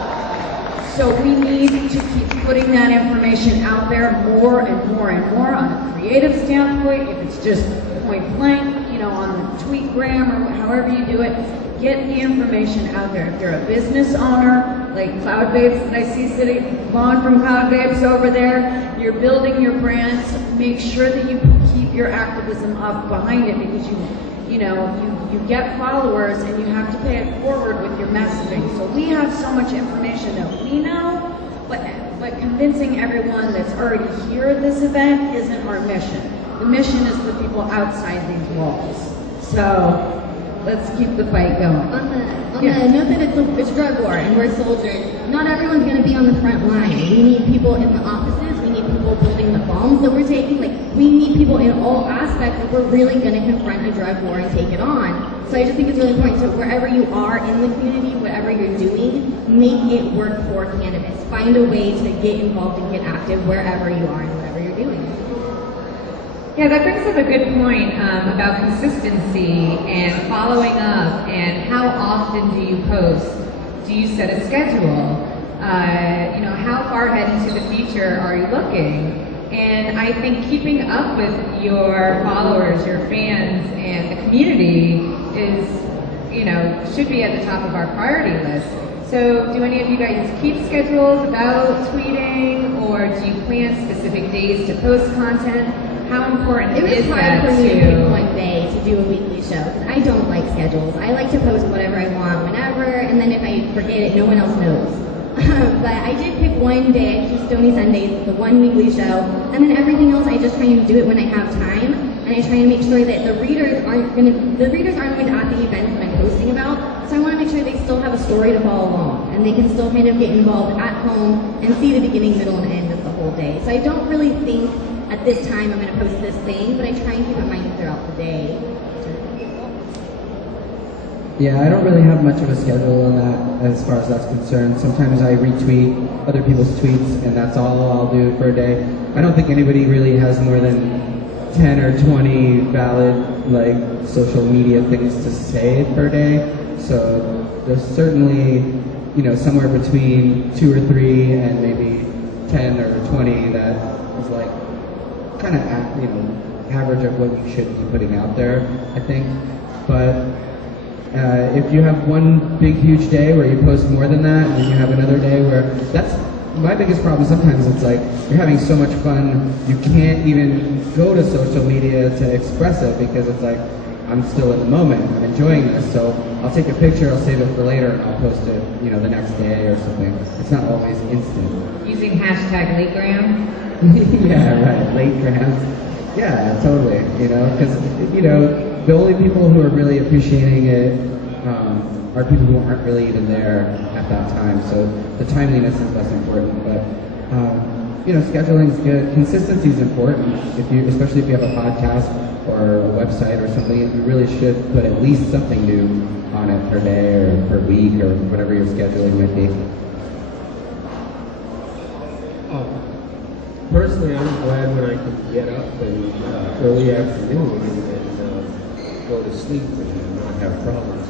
So we need to keep putting that information out there more and more and more on a creative standpoint, if it's just point blank, on the tweetgram or however you do it. Get the information out there. If you're a business owner, like Cloud Babes that I see sitting, Vaughn from Cloud Babes over there, you're building your brands, make sure that you keep your activism up behind it because you get followers and you have to pay it forward with your messaging. So we have so much information that we know, but convincing everyone that's already here at this event isn't our mission. The mission is for people outside these walls. So let's keep the fight going. On the note that it's a drug war and we're soldiers, not everyone's going to be on the front line. We need people in the offices. We need people building the bombs that we're taking. We need people in all aspects if we're really going to confront a drug war and take it on. So I just think it's really important to wherever you are in the community, whatever you're doing, make it work for cannabis. Find a way to get involved and get active wherever you are and whatever you're doing. Yeah, that brings up a good point about consistency and following up and how often do you post? Do you set a schedule? How far ahead into the future are you looking? And I think keeping up with your followers, your fans, and the community is, should be at the top of our priority list. So do any of you guys keep schedules about tweeting, or do you plan specific days to post content? How important is that to... It was hard for me to pick one day to do a weekly show, because I don't like schedules. I like to post whatever I want, whenever, and then if I forget it, no one else knows. But I did pick one day, just Stony Sundays, the one weekly show, and then everything else I just try to do it when I have time, and I try to make sure that the readers aren't going to at the events that I'm posting about, so I want to make sure they still have a story to follow along, and they can still kind of get involved at home and see the beginning, middle, and end of the whole day. So I don't really think at this time I'm going to post this thing, but I try and keep it in mind throughout the day. Yeah, I don't really have much of a schedule on that as far as that's concerned. Sometimes I retweet other people's tweets, and that's all I'll do for a day. I don't think anybody really has more than 10 or 20 valid like social media things to say per day. So there's certainly, somewhere between 2 or 3 and maybe 10 or 20 that is like kind of average of what you should be putting out there, I think. But if you have one big huge day where you post more than that, and then you have another day where that's my biggest problem. Sometimes it's like you're having so much fun you can't even go to social media to express it because it's like I'm still in the moment, I'm enjoying this, so I'll take a picture, I'll save it for later, and I'll post it the next day or something. It's not always instant. Using hashtag lategram? Yeah, right, lategrams. Yeah, totally, because the only people who are really appreciating it are people who aren't really even there at that time. So the timeliness is less important. But scheduling is good. Consistency is important. Especially if you have a podcast or a website or something, you really should put at least something new on it per day or per week or whatever your scheduling might be. Personally, I'm glad when I can get up in early afternoon and go to sleep and not have problems.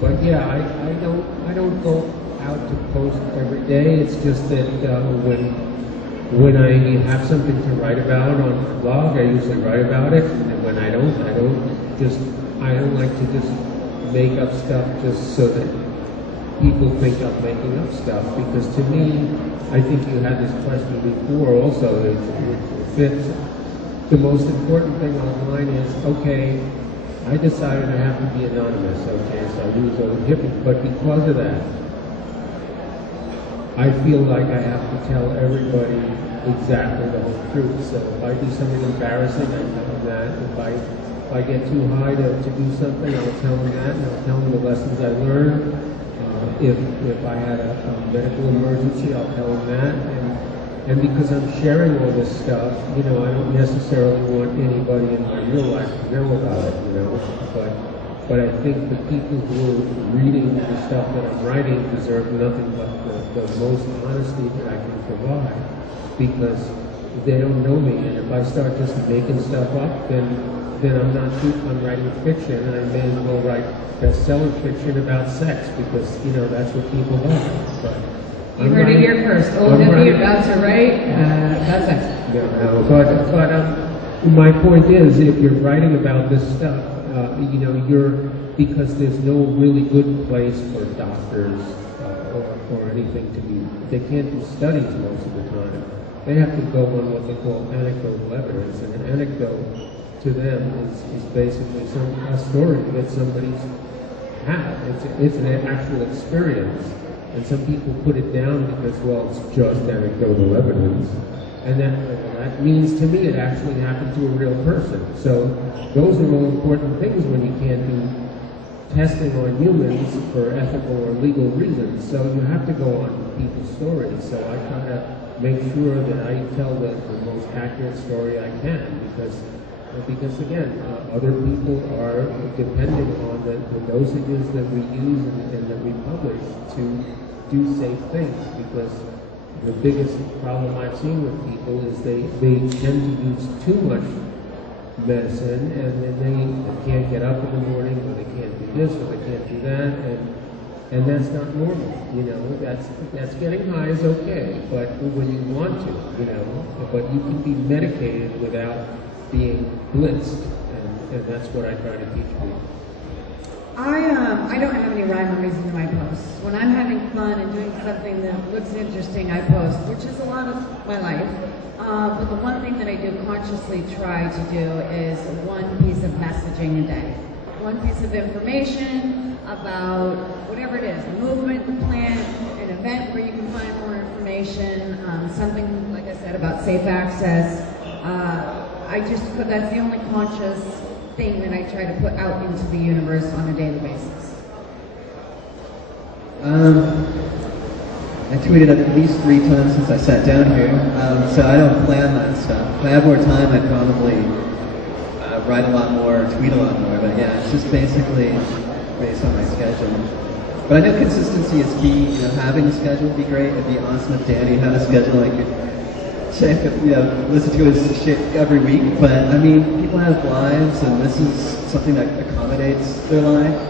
But yeah, I don't go out to post every day. It's just that when I have something to write about on my blog, I usually write about it. And when I don't like to just make up stuff just so that people think I'm making up stuff. Because to me, I think you had this question before also, it fits. The most important thing online is, okay, I decided I have to be anonymous, okay, so I use the word Hippie, but because of that, I feel like I have to tell everybody exactly the whole truth. So if I do something embarrassing, I tell them that. If I get too high to do something, I'll tell them that, and I'll tell them the lessons I learned. If I had a medical emergency, I'll tell them that. And because I'm sharing all this stuff, I don't necessarily want anybody in my real life to know about it, But I think the people who are reading the stuff that I'm writing deserve nothing but the most honesty that I can provide, because they don't know me. And if I start just making stuff up, then I'm writing fiction, and I may as well write bestseller fiction about sex, because that's what people want. But you heard it here first. Old Hippie about to write about sex. But my point is, if you're writing about this stuff, because there's no really good place for doctors or anything to be. They can't do studies most of the time. They have to go on what they call anecdotal evidence, and an anecdote to them is basically a story that somebody's had. It's an actual experience. And some people put it down because, well, it's just anecdotal evidence. And that means to me it actually happened to a real person. So those are all important things when you can't do testing on humans for ethical or legal reasons. So you have to go on people's stories. So I try to make sure that I tell the most accurate story I can, because again, other people are depending on the dosages that we use and that we publish to do safe things, because the biggest problem I've seen with people is they tend to use too much medicine, and then they can't get up in the morning, or they can't do this, or they can't do that, and that's not normal. That's getting high is okay, but when you want to, but you can be medicated without being blitzed, and that's what I try to teach people. I don't have any rhyme or reason to my posts. When I'm having fun and doing something that looks interesting, I post, which is a lot of my life. But the one thing that I do consciously try to do is one piece of messaging a day. One piece of information about whatever it is, a movement, a plan, an event where you can find more information, something, like I said, about safe access. That's the only conscious thing that I try to put out into the universe on a daily basis. I tweeted at least 3 times since I sat down here, so I don't plan that stuff. If I had more time, I'd probably write a lot more, tweet a lot more, but yeah, it's just basically based on my schedule. But I know consistency is key. You know, having a schedule would be great. It'd be awesome if Danny had a schedule I could check, listen to his shit every week. But I mean, people have lives, and this is something that accommodates their life.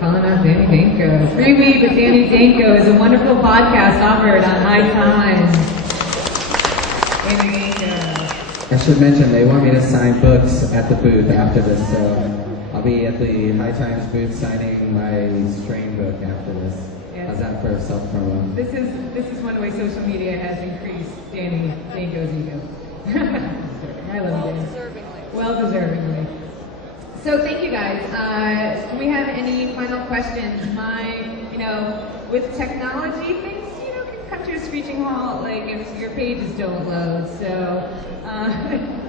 Calling out Danny Danko. Free Weed with Danny Danko is a wonderful podcast offered on High Times. Danny Danko. I should mention they want me to sign books at the booth after this, so I'll be at the High Times booth signing my strain book after this. Yes. How's that for self-promo? This is one way social media has increased Danny Danko's ego. I love it. Well deservingly. So thank you guys. Do we have any final questions? With technology, things, can come to a screeching halt, like if your pages don't load. So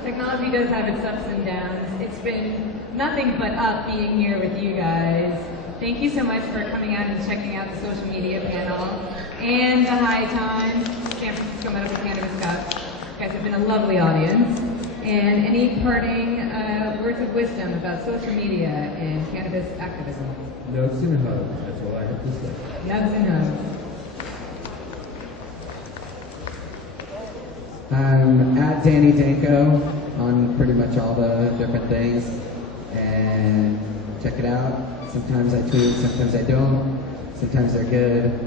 technology does have its ups and downs. It's been nothing but up being here with you guys. Thank you so much for coming out and checking out the social media panel and the High Times, San Francisco Medical Cannabis Cup. You guys have been a lovely audience. And any parting words of wisdom about social media and cannabis activism? Nugs and hugs, that's all I have to say. Nugs and hugs. I'm at Danny Danko on pretty much all the different things, and check it out. Sometimes I tweet, sometimes I don't. Sometimes they're good,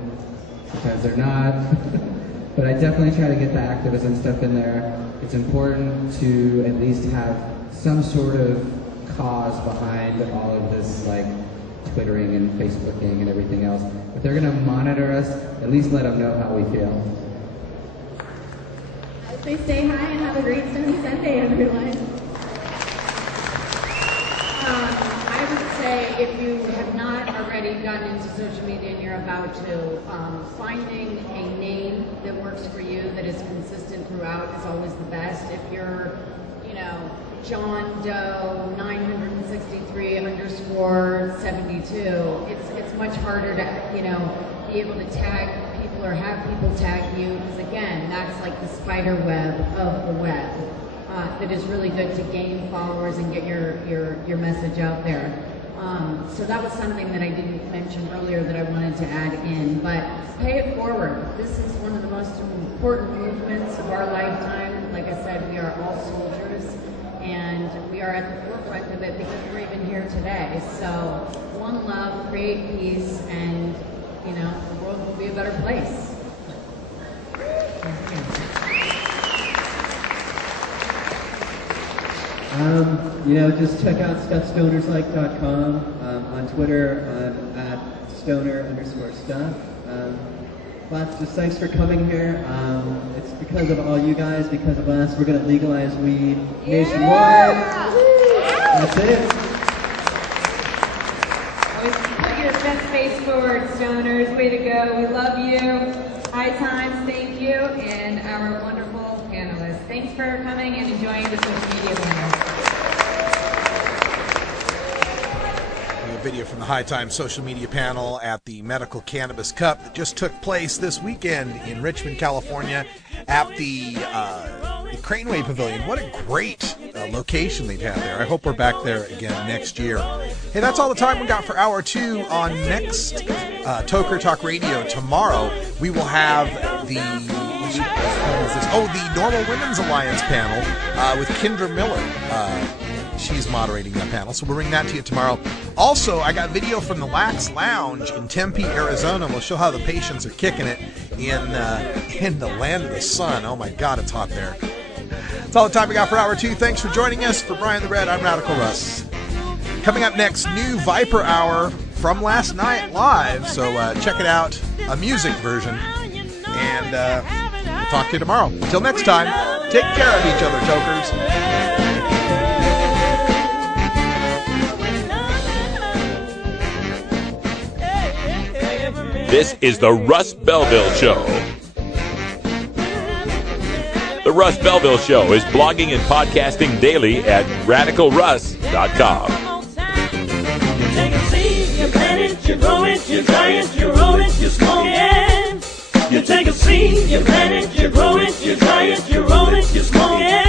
sometimes they're not. But I definitely try to get the activism stuff in there. It's important to at least have some sort of cause behind all of this, like Twittering and Facebooking and everything else. If they're going to monitor us, at least let them know how we feel. Please stay high and have a great Sunday, everyone. I would say if you have not already gotten into social media and you're about to, finding a name that works for you that is consistent throughout is always the best. If you're, John Doe 963_72, it's much harder to, be able to tag people or have people tag you, because again, that's like the spider web of the web. That is really good to gain followers and get your message out there. So that was something that I didn't mention earlier that I wanted to add in, but pay it forward. This is one of the most important movements of our lifetime. Like I said, we are all soldiers, and we are at the forefront of it because we're even here today. So one love, create peace, and the world will be a better place. Just check out stuffstonerslike.com. On Twitter, I'm at stoner_stuff. Just thanks for coming here. It's because of all you guys, because of us. We're going to legalize weed nationwide. That's it. Always put your best face forward, stoners. Way to go. We love you. High Times, thank you. And our wonderful panelists. Thanks for coming and enjoying the social media panel. Video from the High Times social media panel at the Medical Cannabis Cup that just took place this weekend in Richmond, California at the Craneway Pavilion. What a great location they've had there. I hope we're back there again next year. Hey, that's all the time we got for Hour 2 on next Toker Talk Radio. Tomorrow we will have the Normal Women's Alliance panel with Kendra Miller. She's moderating that panel, so we'll bring that to you tomorrow. Also, I got video from the Lax Lounge in Tempe, Arizona. We'll show how the patients are kicking it in the land of the sun. Oh my God, it's hot there. That's all the time we got for Hour 2. Thanks for joining us. For Brian the Red, I'm Radical Russ. Coming up next, new Viper Hour from last night live, so check it out, a music version. And we'll talk to you tomorrow. Until next time, take care of each other, Tokers. This is the Russ Belville Show. The Russ Belville Show is blogging and podcasting daily at RadicalRuss.com. You take a seed, you plant it, you grow it, you dry it, you roll it, you smoke it. You take a seed, you plant it, you grow it, you dry it, you roll it, you smoke it.